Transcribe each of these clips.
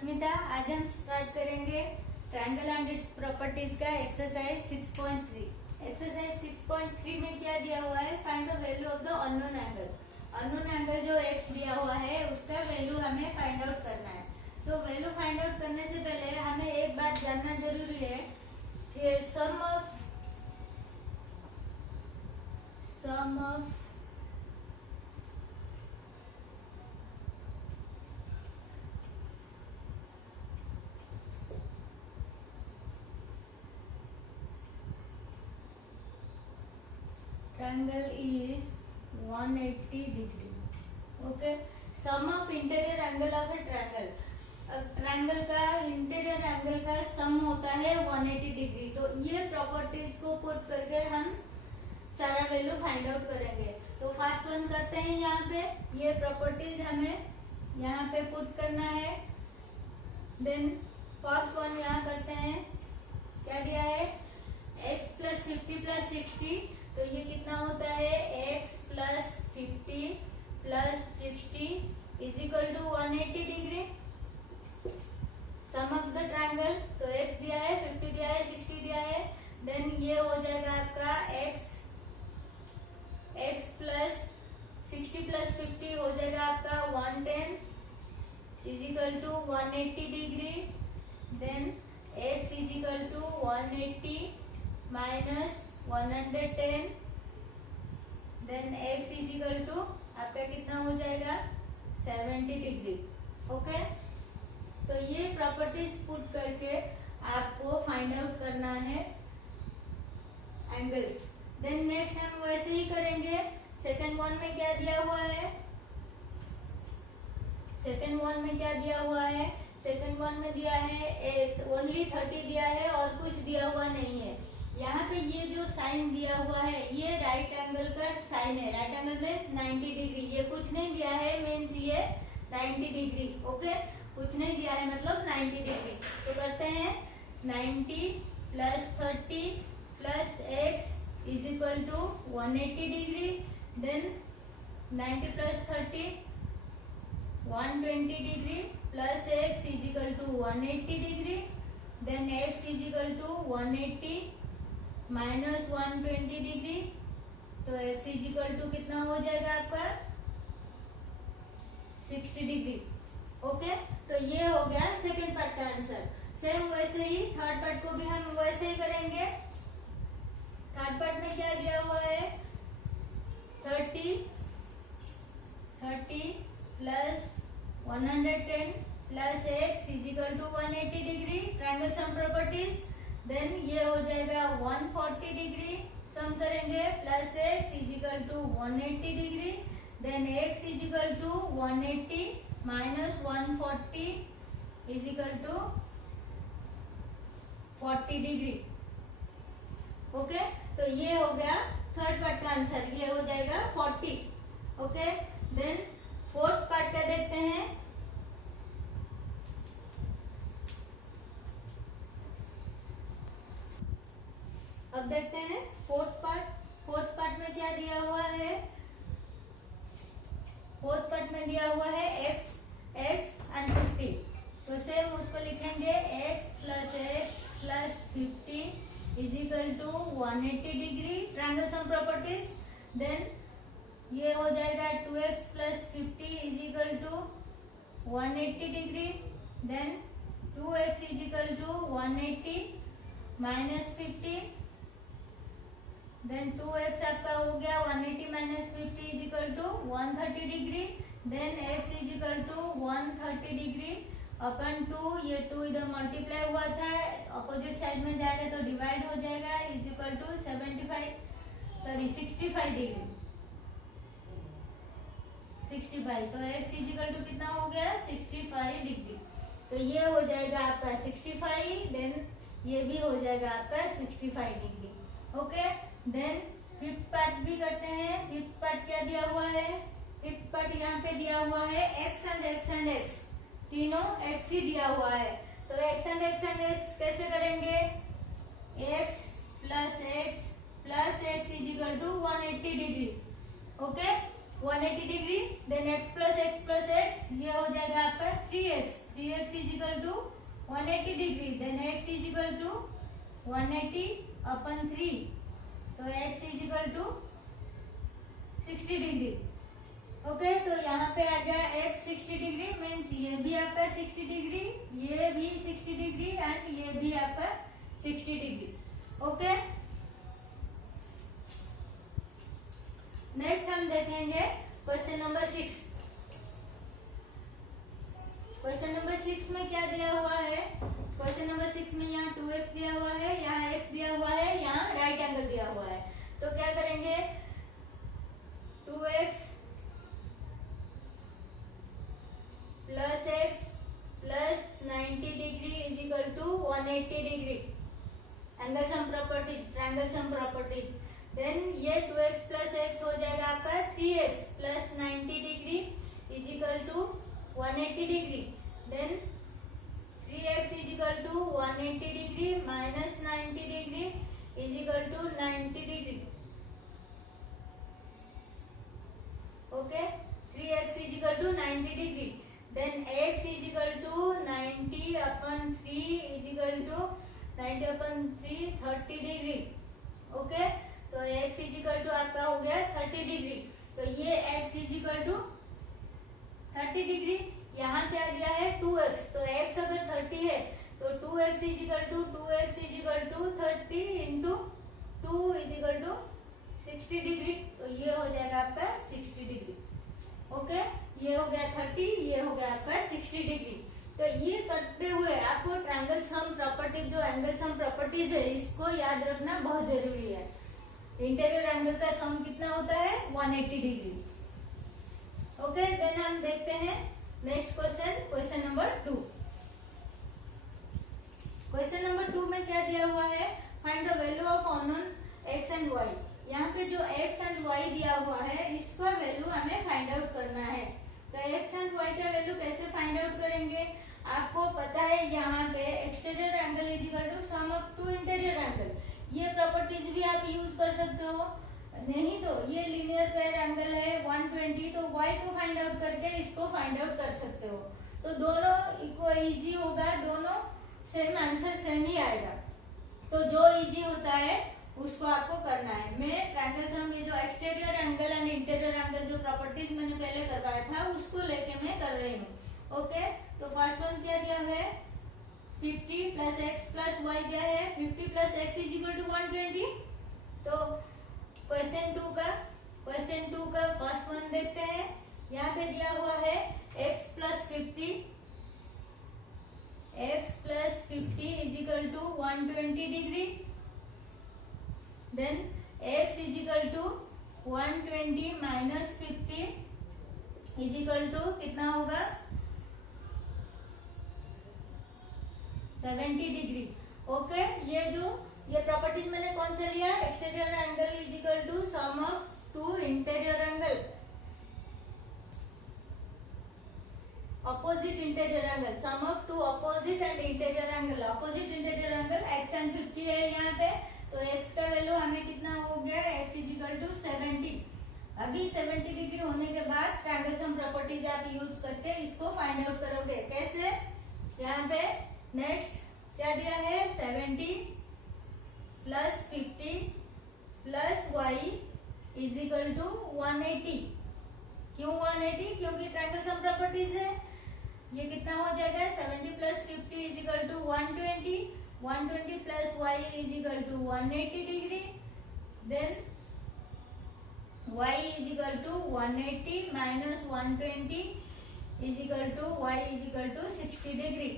अस्मिता। आज हम स्टार्ट करेंगे ट्रायंगल एंड इट्स प्रॉपर्टीज का एक्सरसाइज 6.3। एक्सरसाइज 6.3 में क्या दिया हुआ है, find the value of the unknown angle. Unknown angle जो x दिया हुआ है उसका वैल्यू हमें फाइंड आउट करना है। तो वैल्यू फाइंड आउट करने से पहले हमें एक बात जानना जरूरी है कि सम of triangle is 180 degree. Okay, sum of interior angle of a triangle. Triangle का इंटीरियर एंगल का सम होता है 180 डिग्री। तो ये प्रॉपर्टीज को पुट करके हम सारा वैल्यू फाइंड आउट करेंगे। तो फर्स्ट वन करते हैं, यहाँ पे ये प्रॉपर्टीज हमें यहाँ पे पुट करना है। देन फर्स्ट वन यहाँ करते हैं, क्या दिया है, x प्लस 50 प्लस 60। तो ये कितना होता है, x plus 50 plus 60 is equal to 180 degree. Sum of the triangle, तो x दिया है, 50 दिया है, 60 दिया है। देन ये हो जाएगा आपका x प्लस 60 प्लस 50 हो जाएगा आपका 110 is equal to 180 degree. Then x is equal to 180 minus 110, then x is equal to आपका कितना हो जाएगा, 70 डिग्री। ओके, तो ये प्रॉपर्टीज पुट करके आपको फाइंड आउट करना है एंगल्स। देन नेक्स्ट हम वैसे ही करेंगे। सेकंड वन में क्या दिया हुआ है, सेकंड वन में क्या दिया हुआ है, सेकंड वन में दिया है ओनली 30 दिया है और कुछ दिया हुआ नहीं है। यहाँ पे ये जो साइन दिया हुआ है ये राइट एंगल का साइन है। Right angle means 90 degree. ये कुछ नहीं दिया है मीन्स ये 90 डिग्री। ओके, कुछ नहीं दिया है मतलब 90 डिग्री। तो करते हैं 90 plus 30 plus x is equal to 180 degree. Then 90 plus 30 120 degree plus x is equal to 180 degree. Then x is equal to 180 minus 120 degree. तो x इज इक्वल टू कितना हो जाएगा आपका, 60 डिग्री। ओके, तो ये हो गया सेकंड पार्ट का आंसर। सेम वैसे ही थर्ड पार्ट को भी हम वैसे ही करेंगे। थर्ड पार्ट में क्या दिया हुआ है, 30 plus 110 plus x is equal to 180 degree. Triangle sum properties. Then ये हो जाएगा 140 डिग्री। सम करेंगे plus x is equal to 180 degree. Then x is equal to 180 minus 140 is equal to 40 degree. Okay, तो ये हो गया थर्ड पार्ट का answer, ये हो जाएगा 40। ओके, देन फोर्थ पार्ट का देखते हैं। अब देखते हैं फोर्थ पार्ट। फोर्थ पार्ट में क्या दिया हुआ है, फोर्थ पार्ट में दिया हुआ है x एंड 50। तो सेम उसको लिखेंगे x plus 50 is equal to 180 degree. Triangle sum properties. Then ये हो जाएगा 2x plus 50 is equal to 180 degree. Then 2x is equal to 180 minus 50। Then 2x आपका हो गया 180 minus 50 is equal to 130 degree. Then x is equal to 130 degree अपन 2, ये 2 इधर multiply हुआ था, अपोजिट साइड में जाएगा तो डिवाइड हो जाएगा, इज इक्वल टू 65 डिग्री। 65, तो x इज इक्वल टू कितना हो गया, 65 डिग्री। तो ये हो जाएगा आपका 65। देन ये भी हो जाएगा आपका 65 degree. Okay, then fifth part भी करते हैं। फिफ्थ पार्ट क्या दिया हुआ है, फिफ्थ पार्ट यहाँ पे दिया हुआ है x एंड x, तीनों x ही दिया हुआ है। तो x एंड x कैसे करेंगे, x plus x is equal to 180 degree. Okay, 180 degree, then x plus x, ये हो जाएगा आपका 3x, 3x is equal to 180 degree, then x is equal to 180 upon 3, तो x is equal to 60 degree. Okay, तो यहाँ पे आ गया x 60 degree, means ये भी आपका 60 डिग्री, ये भी 60 डिग्री एंड ये भी आपका 60 डिग्री। ओके, नेक्स्ट हम देखेंगे क्वेश्चन नंबर 6। क्वेश्चन नंबर 6 में क्या दिया हुआ है? क्वेश्चन नंबर 6 में यहाँ 2x दिया हुआ है, यहाँ x दिया हुआ है, यहाँ राइट एंगल दिया हुआ है। तो क्या करेंगे? 2x plus x plus 90 degree is equal to 180 degree. Angle sum properties, triangle sum properties. Then ये 2x प्लस x हो जाएगा आपका 3x plus 90 degree is equal to 180 degree. Then 3x is equal to 180 degree minus 90 degree is equal to 90 degree. Okay, 3x is equal to 90 degree, then x is equal to 90 upon 3 is equal to 90 upon 3 30 degree. Okay, तो x is equal to आपका हो गया 30 degree, तो ये x is equal to 30 degree. यहाँ क्या दिया है? 2x, तो x अगर 30 है तो 2x is equal to 2x is equal to 30 into 2 is equal to 60 degree, तो ये हो जाएगा आपका 60 डिग्री। ओके, ये हो गया 30, ये हो गया आपका 60 डिग्री। तो ये करते हुए आपको ट्रायंगल सम प्रॉपर्टीज, जो एंगल सम प्रॉपर्टीज है, इसको याद रखना बहुत जरूरी है। इंटीरियर एंगल का सम कितना होता है? 180 डिग्री। ओके, देन हम देखते हैं next question, question number 2। Question number 2 में क्या दिया हुआ है? Find the value of unknown x and y। यहाँ पे जो x एंड y दिया हुआ है, इसका वैल्यू हमें फाइंड आउट करना है। तो x एंड y का वैल्यू कैसे फाइंड आउट करेंगे? आपको पता है यहाँ पे exterior angle is equal to sum of two interior angle. ये प्रॉपर्टीज भी आप यूज कर सकते हो, नहीं तो ये लीनियर पेयर एंगल है 120, तो y को फाइंड आउट करके इसको फाइंड आउट कर सकते हो। तो दोनों इक्वल इजी होगा, दोनों सेम आंसर सेम ही आएगा। तो जो इजी होता है उसको आपको करना है। मैं ट्रायंगल सम, ये जो exterior angle and interior angle जो प्रॉपर्टीज मैंने पहले करवाया था उसको लेके मैं कर रही हूँ। ओके, तो फर्स्ट वन क्या दिया है? 50 प्लस एक्स प्लस वाई दिया है। 50 प्लस एक्स इज इक्वल टू 120। तो क्वेश्चन टू का फर्स्ट वन देखते हैं। यहाँ पे दिया हुआ है x plus 50 is equal to 120 degree. Then x is equal to 120 minus 50 is equal to कितना होगा? 70 डिग्री। ओके, ये प्रॉपर्टीज मैंने कौन सा लिया? Exterior angle is equal to sum of two interior angle, opposite interior angle, sum of two opposite and interior angle. Opposite interior angle x and 50 है यहाँ पे, तो x का वैल्यू हमें कितना हो गया? x is equal to 70। अभी 70 डिग्री होने के बाद ट्रायंगल सम प्रॉपर्टीज आप यूज करके इसको फाइंड आउट करोगे। कैसे? यहाँ पे नेक्स्ट क्या दिया है? 70 plus 50 plus y is equal to 180। क्यों 180? क्योंकि ट्रायंगल सम प्रॉपर्टीज है। ये कितना हो जाएगा? 70 plus 50 is equal to 120, 120 plus y is equal to 180 degree. Then y is equal to 180 minus 120 is equal to y is equal to 60 degree.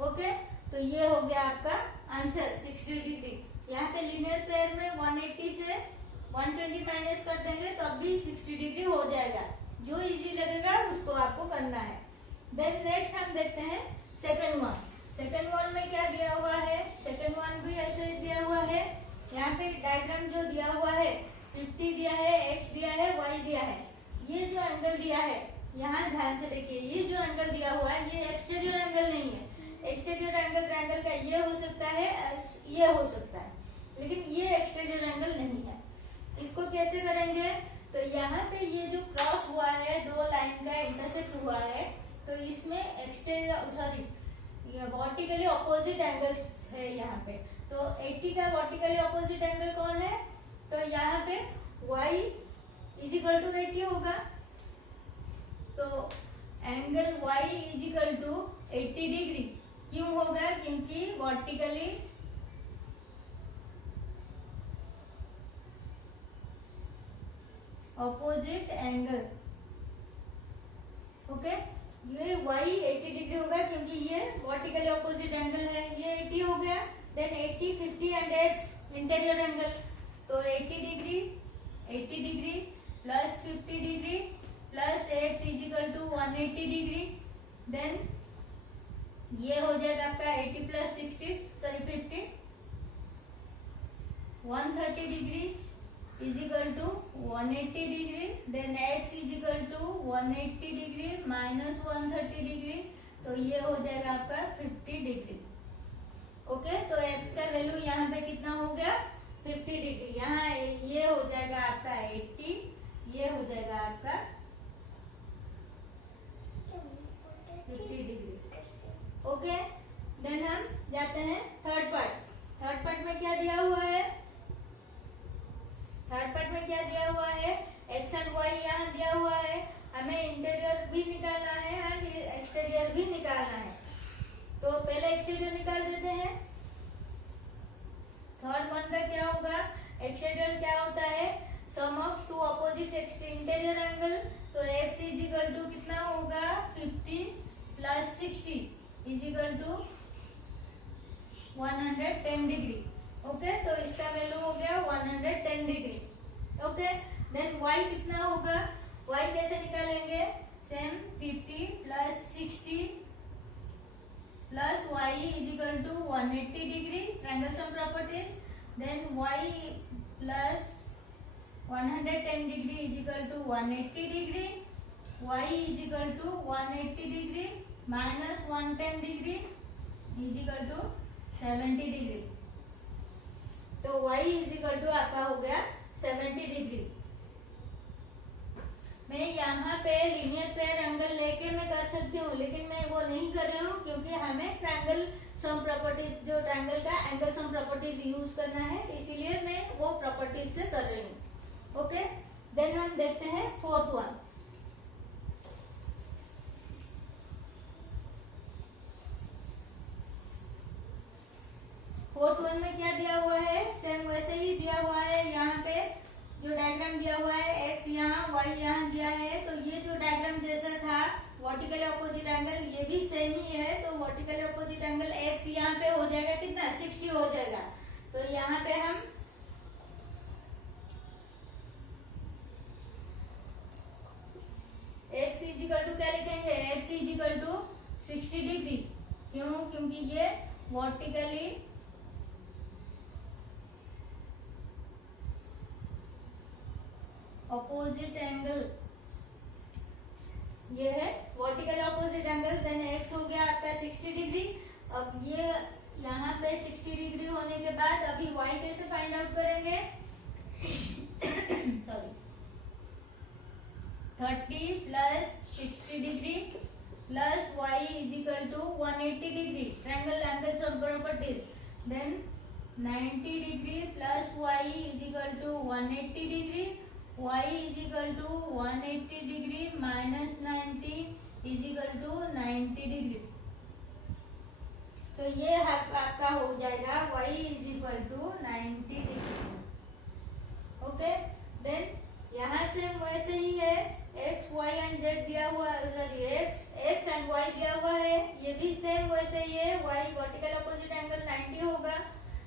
Okay, तो ये हो गया आपका आंसर 60 डिग्री। यहाँ पे लीनियर पेयर में 180 से 120 माइनस कर देंगे तो अभी 60 डिग्री हो जाएगा। जो इजी लगेगा उसको आपको करना है। देन नेक्स्ट हम देखते हैं सेकंड वन। सेकंड वन में क्या दिया हुआ है? सेकंड वन भी ऐसे दिया हुआ है। यहाँ पे डायग्राम जो दिया हुआ है, 50 दिया है, x दिया है, y दिया है। ये जो एंगल दिया है, यहाँ ध्यान से देखिए, ये जो एंगल दिया हुआ है ये एक्सटीरियर एंगल नहीं है। एक्सटीरियर एंगल ट्रायंगल का ये हो सकता है, ये हो सकता है, लेकिन ये एक्सटीरियर एंगल नहीं है। इसको कैसे करेंगे? तो यहाँ पे ये जो क्रॉस हुआ है, दो लाइन का इंटरसेक्ट हुआ है, तो इसमें exterior sorry vertically opposite angles है यहाँ पे। तो 80 का वर्टिकली ऑपोजिट एंगल कौन है? तो यहाँ पे y इज इक्वल टू 80 होगा। तो angle y is equal to 80 degree क्यों होगा? क्योंकि वर्टिकली ऑपोजिट एंगल। ओके, ये y 80 डिग्री होगा क्योंकि ये वर्टिकली ऑपोजिट एंगल है। ये 80 हो गया। Then 80, 50 and x interior angle. तो 80 degree plus 50 degree plus x is equal to 180 degree. Then ये हो जाएगा आपका 80 plus 60 sorry 50 130 degree is equal to 180 degree. Then x is equal to 180 degree minus 130 degree. तो ये हो जाएगा आपका 50 डिग्री। ओके, तो x का वैल्यू यहाँ पे कितना हो गया? 50 डिग्री। यहाँ ये हो जाएगा आपका 80, ये हो जाएगा आपका 50 डिग्री। ओके, देन हम जाते हैं थर्ड पार्ट। थर्ड पार्ट में क्या दिया हुआ है? थर्ड पार्ट में क्या दिया हुआ है? एक्स एंड वाई यहाँ दिया हुआ है। हमें इंटीरियर भी निकालना है एंड एक्सटीरियर भी निकालना है। तो पहले एक्सटीरियर निकाल देते हैं। थर्ड वन का क्या होगा? एक्सटीरियर क्या होता है? Sum of two opposite interior angle. तो एक्स इज इक्वल टू कितना होगा? 50 plus 60 is equal to 110 degree. Okay, तो इसका वैल्यू हो गया 110 डिग्री। ओके, देन y कितना होगा? y कैसे निकालेंगे? Same 50 plus 60 plus y is equal to 180 degree, triangle sum properties. Then y plus 110 degree is equal to 180 degree, y is equal to 180 degree minus 110 degree is equal to 70 degree. तो y is equal to आपका हो गया 70 degree. मैं यहाँ पे linear pair angle लेके मैं कर सकती हूँ, लेकिन मैं वो नहीं कर रही हूँ क्योंकि हमें ट्रायंगल सम प्रॉपर्टीज, जो ट्रायंगल का एंगल सम प्रॉपर्टीज यूज करना है, इसीलिए मैं वो प्रॉपर्टीज से कर रही हूँ। ओके, देन हम देखते हैं फोर्थ वन। फोर्थ वन में क्या दिया हुआ है? सेम वैसे ही दिया हुआ है। यहाँ पे जो डायग्राम दिया हुआ है, x यहाँ y यहाँ दिया है। तो ये जो डायग्राम जैसा था वर्टिकल अपोजिट एंगल, ये भी सेम ही है। तो वर्टिकल अपोजिट एंगल x यहाँ पे हो जाएगा कितना? 60 हो जाएगा। तो यहाँ पे हम x इज इक्वल टू क्या लिखेंगे? x is equal to 60 degree. क्यों? क्योंकि ये वर्टिकली ऑपोजिट एंगल, ये है vertical opposite angle. Then x हो गया आपका 60 डिग्री। अब ये यहाँ पे 60 डिग्री होने के बाद अभी y कैसे फाइंड आउट करेंगे? Sorry 30 plus 60 degree plus y is equal to 180 degree, triangle angle sum properties. Then 90 degree plus y is equal to 180 degree, y is equal to 180 degree minus 90 is equal to 90 degree. तो ये आपका हो जाएगा y is equal to 90 degree. Okay, then यहाँ से वैसे ही है, x y and z दिया हुआ है, सॉरी x एंड y दिया हुआ है, ये भी सेम वैसे ही है। y वर्टिकल अपोजिट एंगल 90 होगा।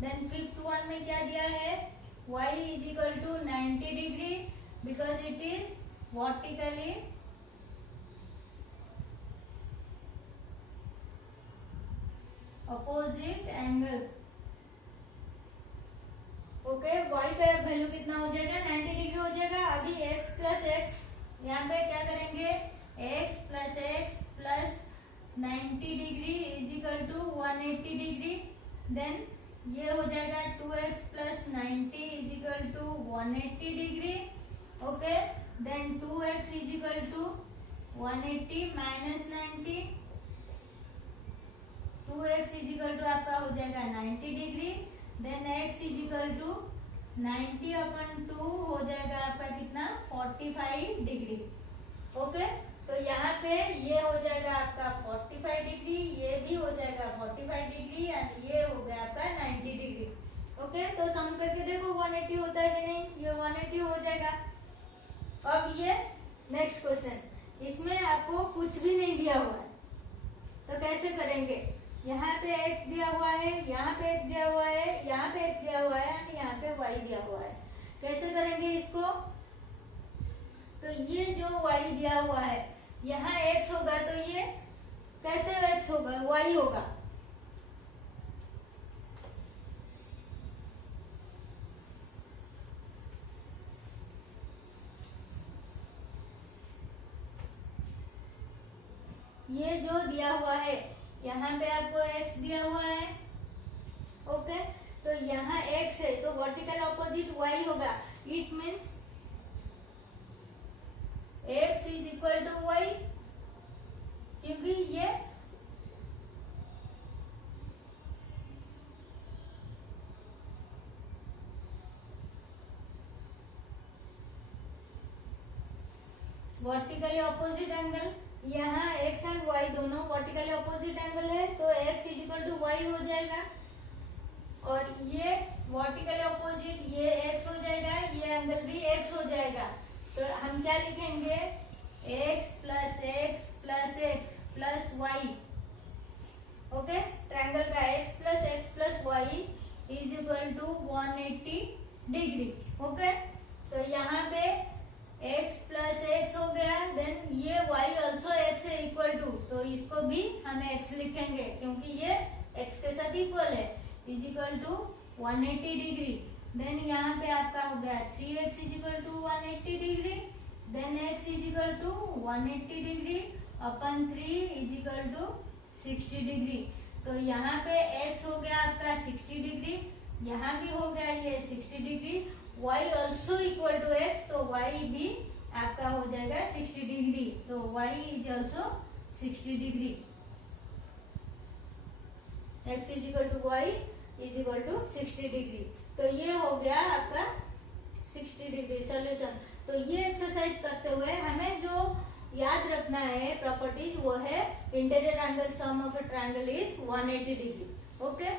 देन फिफ्थ वन में क्या दिया है? y is equal to 90 degree because it is vertically opposite angle। Okay, y का वैल्यू कितना हो जाएगा? 90 डिग्री हो जाएगा। अभी x प्लस एक्स यहाँ पे क्या करेंगे? x plus 90 degree is equal to 180 degree. Then ये हो जाएगा 2x plus 90 is equal to 180 degree. Okay, then 2x is equal to 180 minus 90, 2x is equal to आपका हो जाएगा 90 degree, then x is equal to 90/2 हो जाएगा आपका कितना 45 डिग्री। ओके, तो यहाँ पे ये हो जाएगा आपका 45 डिग्री, ये भी हो जाएगा 45 डिग्री एंड ये हो गया आपका 90 डिग्री। ओके, तो सम करके देखो 180 होता है कि नहीं, ये 180 हो जाएगा। अब ये नेक्स्ट क्वेश्चन, इसमें आपको कुछ भी नहीं दिया हुआ है तो कैसे करेंगे। यहाँ पे x दिया हुआ है, यहाँ पे x दिया हुआ है, यहाँ पे x दिया हुआ है एंड यहाँ पे y दिया हुआ है। कैसे करेंगे इसको, तो ये जो y दिया हुआ है यहाँ x होगा तो ये कैसे x होगा, y होगा। ये जो दिया हुआ है यहाँ पे आपको x दिया हुआ है। ओके, तो यहाँ x है तो वर्टिकल ऑपोजिट y होगा। It means x is equal to y, क्योंकि ये वर्टिकली ऑपोजिट एंगल, यहाँ x एंड y दोनों वर्टिकली ऑपोजिट एंगल है तो x is equal to y हो जाएगा, और ये वर्टिकली ऑपोजिट ये x हो जाएगा, ये एंगल भी x हो जाएगा। तो हम क्या लिखेंगे, x plus x plus x plus y. Okay, triangle का x plus x plus y is equal to 180 degree. Okay, तो यहाँ पे x प्लस एक्स हो गया, देन ये y ऑल्सो x से इक्वल टू, तो इसको भी हम x लिखेंगे क्योंकि ये x के साथ इक्वल है, is equal to 180 degree. Then यहाँ पे आपका हो गया 3x is equal to 180 degree, then x is equal to 180 degree upon 3 is equal to 60 degree. तो यहाँ पे x हो गया आपका 60 डिग्री, यहाँ भी हो गया ये 60 degree, y also equal to x, तो y भी आपका हो जाएगा 60 डिग्री, तो y is also 60 degree. x is equal to y is equal to 60 degree. तो ये हो गया आपका 60 डिग्री सोल्यूशन। तो ये एक्सरसाइज करते हुए हमें जो याद रखना है प्रॉपर्टीज वो है interior angle sum of a triangle is 180 degree. Okay.